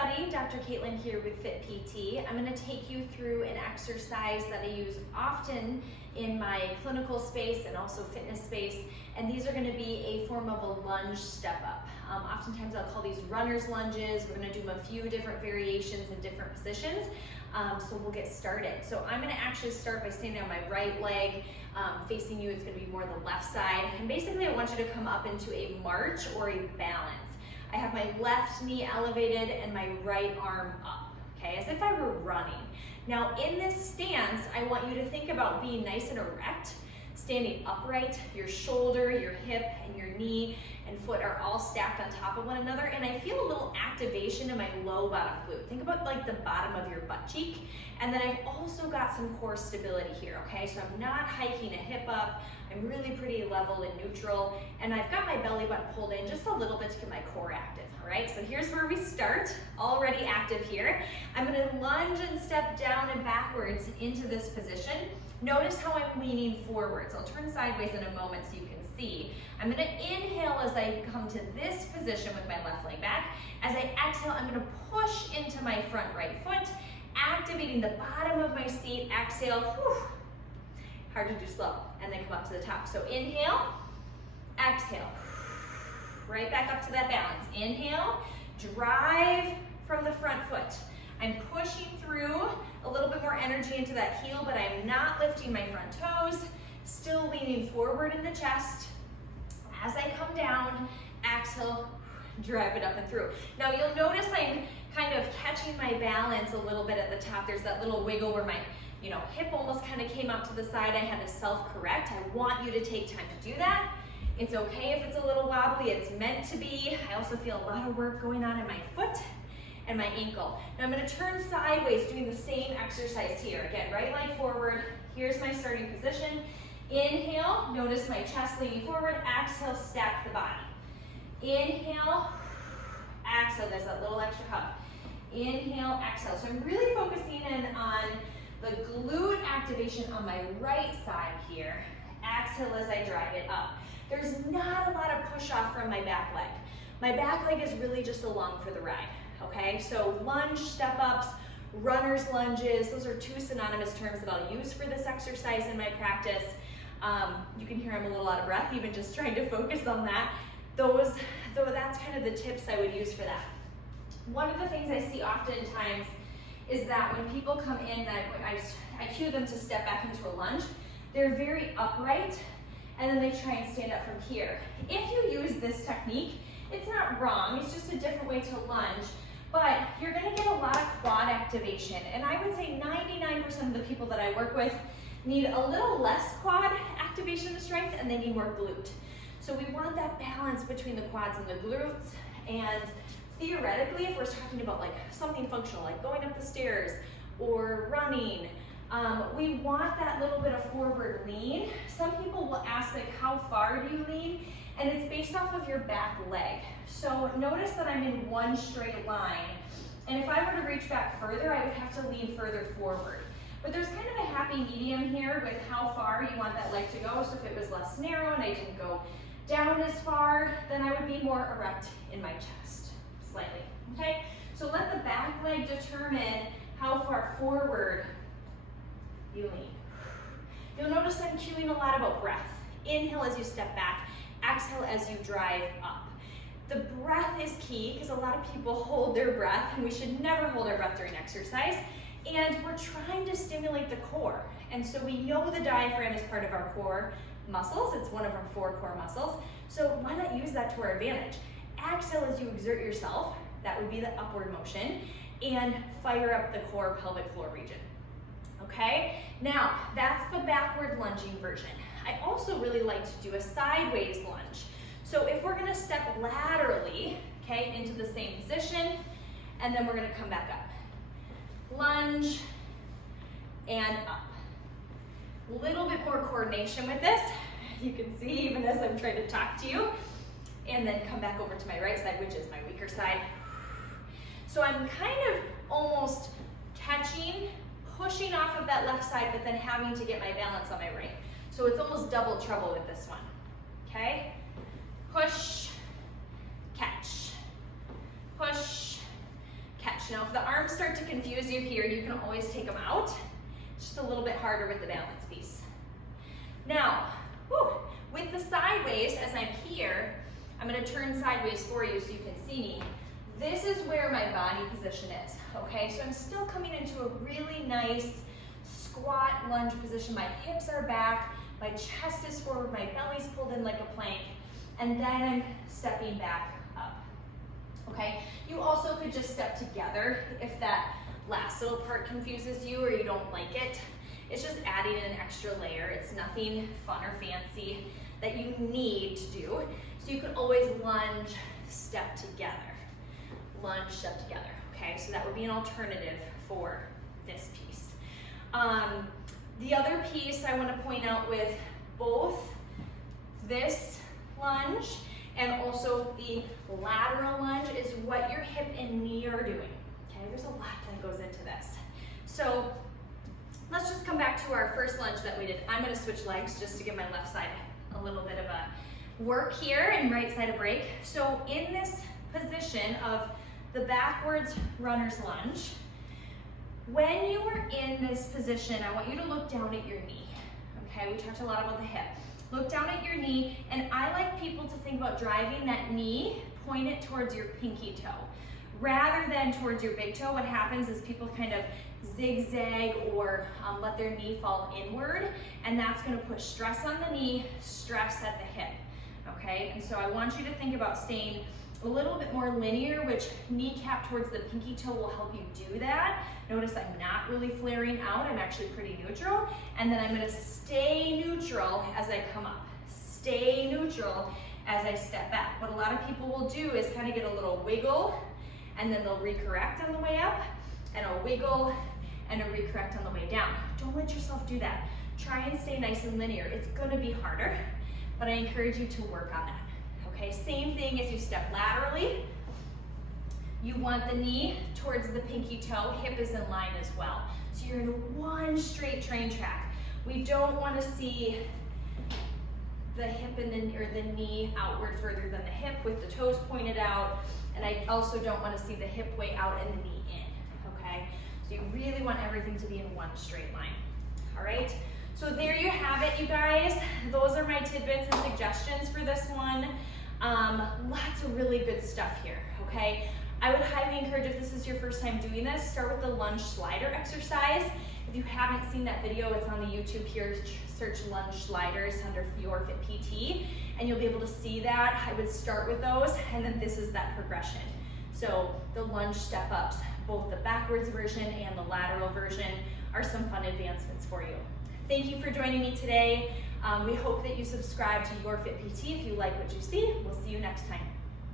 everybody, Dr. Kaitlin here with Fit PT. I'm going to take you through an exercise that I use often in my clinical space and also fitness space, and these are going to be a form of a lunge step up. Oftentimes I'll call these runner's lunges. We're going to do a few different variations in different positions, so we'll get started. So I'm going to actually start by standing on my right leg, facing you. It's going to be more the left side, and basically I want you to come up into a march or a balance. I have my left knee elevated and my right arm up, okay, as if I were running. Now in this stance, I want you to think about being nice and erect, standing upright. Your shoulder, your hip, and your knee and foot are all stacked on top of one another, and I feel a little activation in my low bottom glute. Think about like the bottom of your butt cheek, and then I've also got some core stability here, okay? So I'm not hiking a hip up, I'm really pretty level and neutral, and I've got my belly button pulled in just a little bit to get my core active, all right? So here's where we start, already active here. I'm gonna lunge and step down and backwards into this position. Notice how I'm leaning forwards. I'll turn sideways in a moment so you can see. I'm gonna inhale as I come to this position with my left leg back. As I exhale, I'm gonna push into my front right foot, activating the bottom of my seat. Exhale, whew. Hard to do slow, and then come up to the top. So inhale, exhale, right back up to that balance. Inhale, drive from the front foot. I'm pushing through a little bit more energy into that heel, but I'm not lifting my front toes, still leaning forward in the chest. As I come down, exhale, drive it up and through. Now you'll notice I'm kind of catching my balance a little bit at the top. There's that little wiggle where my hip almost kind of came out to the side. I had to self-correct. I want you to take time to do that. It's okay if it's a little wobbly, it's meant to be. I also feel a lot of work going on in my foot and my ankle. Now I'm gonna turn sideways doing the same exercise here. Again, right leg forward. Here's my starting position. Inhale, notice my chest leaning forward. Exhale, stack the body. Inhale, exhale, there's that little extra hug. Inhale, exhale. So I'm really focusing in on the glute activation on my right side here. Exhale as I drive it up. There's not a lot of push off from my back leg. My back leg is really just along for the ride, okay? So lunge step ups, runner's lunges, those are two synonymous terms that I'll use for this exercise in my practice. You can hear I'm a little out of breath, even just trying to focus on that. That's kind of the tips I would use for that. One of the things I see oftentimes is that when people come in, I cue them to step back into a lunge, they're very upright, and then they try and stand up from here. If you use this technique, it's not wrong, it's just a different way to lunge, but you're gonna get a lot of quad activation, and I would say 99% of the people that I work with need a little less quad activation of strength, and they need more glute. So we want that balance between the quads and the glutes, and theoretically, if we're talking about like something functional, like going up the stairs or running, we want that little bit of forward lean. Some people will ask like, how far do you lean? And it's based off of your back leg. So notice that I'm in one straight line. And if I were to reach back further, I would have to lean further forward. But there's kind of a happy medium here with how far you want that leg to go. So if it was less narrow and I didn't go down as far, then I would be more erect in my chest, slightly, okay? So let the back leg determine how far forward you lean. You'll notice I'm cueing a lot about breath. Inhale as you step back, exhale as you drive up. The breath is key because a lot of people hold their breath, and we should never hold our breath during exercise. And we're trying to stimulate the core. And so we know the diaphragm is part of our core muscles. It's one of our 4 core muscles. So why not use that to our advantage? Exhale as you exert yourself. That would be the upward motion. And fire up the core pelvic floor region. Okay? Now, that's the backward lunging version. I also really like to do a sideways lunge. So if we're gonna step laterally, okay, into the same position, and then we're gonna come back up. Lunge, and up. A little bit more coordination with this. You can see even as I'm trying to talk to you. And then come back over to my right side, which is my weaker side. So I'm kind of almost catching, pushing off of that left side, but then having to get my balance on my right. So it's almost double trouble with this one, okay? Push, catch, push, catch. stretch. Now, if the arms start to confuse you here, you can always take them out. It's just a little bit harder with the balance piece. Now, with the sideways, as I'm here, I'm gonna turn sideways for you so you can see me. This is where my body position is, okay? So I'm still coming into a really nice squat lunge position. My hips are back, my chest is forward, my belly's pulled in like a plank, and then I'm stepping back up, okay? You also could just step together if that last little part confuses you or you don't like it. It's just adding an extra layer. It's nothing fun or fancy that you need to do. So you can always lunge, step together. Lunge, step together, okay? So that would be an alternative for this piece. The other piece I want to point out with both this lunge and also the lateral lunge is what your hip and knee are doing, okay? There's a lot that goes into this. So let's just come back to our first lunge that we did. I'm going to switch legs just to give my left side a little bit of a work here and right side a break. So in this position of the backwards runner's lunge, when you are in this position, I want you to look down at your knee, okay? We talked a lot about the hip. Look down at your knee, and I like people to think about driving that knee, point it towards your pinky toe. Rather than towards your big toe, what happens is people kind of zigzag or let their knee fall inward, and that's gonna put stress on the knee, stress at the hip, okay? And so I want you to think about staying a little bit more linear, which kneecap towards the pinky toe will help you do that. Notice I'm not really flaring out, I'm actually pretty neutral. And then I'm gonna stay neutral as I come up. Stay neutral as I step back. What a lot of people will do is kind of get a little wiggle, and then they'll recorrect on the way up, and a wiggle, and a recorrect on the way down. Don't let yourself do that. Try and stay nice and linear. It's gonna be harder, but I encourage you to work on that. Okay, same thing as you step laterally. You want the knee towards the pinky toe, hip is in line as well. So you're in one straight train track. We don't want to see the hip and the knee outward further than the hip with the toes pointed out. And I also don't want to see the hip way out and the knee in, okay? So you really want everything to be in one straight line, all right? So there you have it, you guys. Those are my tidbits and suggestions for this one. Lots of really good stuff here, okay? I would highly encourage, if this is your first time doing this, start with the lunge slider exercise. If you haven't seen that video, it's on the YouTube here. Search lunge sliders under Your Fit PT, and you'll be able to see that. I would start with those, and then this is that progression. So the lunge step ups, both the backwards version and the lateral version, are some fun advancements for you. Thank you for joining me today. We hope that you subscribe to Your Fit PT if you like what you see. We'll see you next time.